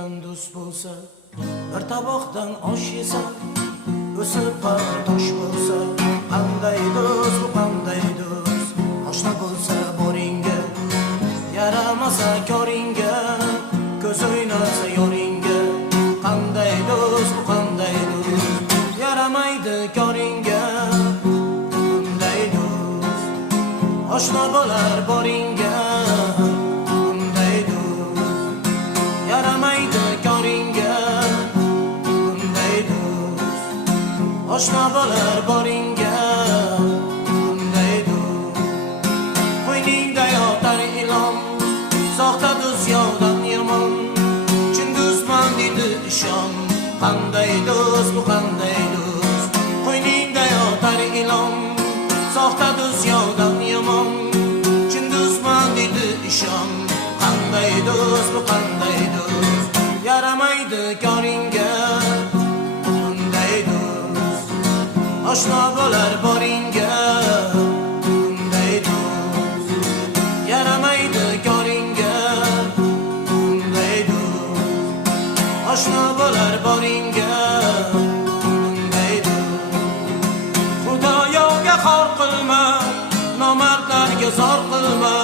yoshlikdan do'st bo'lsa, bir taboqdan osh yesa, o'sib qadri tosh bo'lsa, qanday do'st bu qanday do'st? Oshna bo'lsa boringga, yaramasa koringga, ko'z o'ynasa yoringga, qanday do'st bu qanday do'st? Yaramaydi koringga, bunday do'st. Oshna bo'lar boringga, bunday do'st. Yaramaydi koringga, bunday do'st. Oshna bo'lar boringga, bunday do'st. Qo'yningda yotar ilon, soxta do'st yovdan yomon. Chin do'stman dedi ishon, qanday do'st bu qanday do'st? Qo'yningda yotar ilon, soxta do'st yovdan yomon. Chin do'stman dedi ishon, qanday do'st bu qanday do'st? Yaramaydi koringga, bunday do'st. Oshna bo'lar boringga, bunday do'st. Yaramaydi koringga, bunday do'st. Oshna bo'lar boringga, bunday do'st. Xudoyoga xor qilma, nomardlarga zor qilma,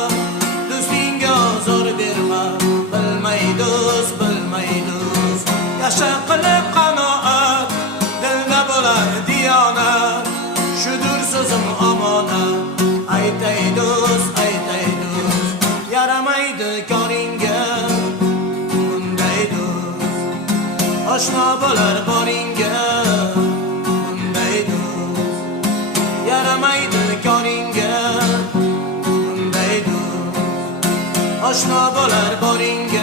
do'stingga ozor berma, bilmay do'st, bilmay do'st. Yasha qilib qanoat, dilda bo'lar diyonat, shudur so'zim omonat. Aytay do'st, aytay do'st, yaramaydi koringga, bunday do'st. Oshna bo'lar boringga, bunday do'st. Yaramaydi koringga, bunday do'st. Oshna bo'lar boringga.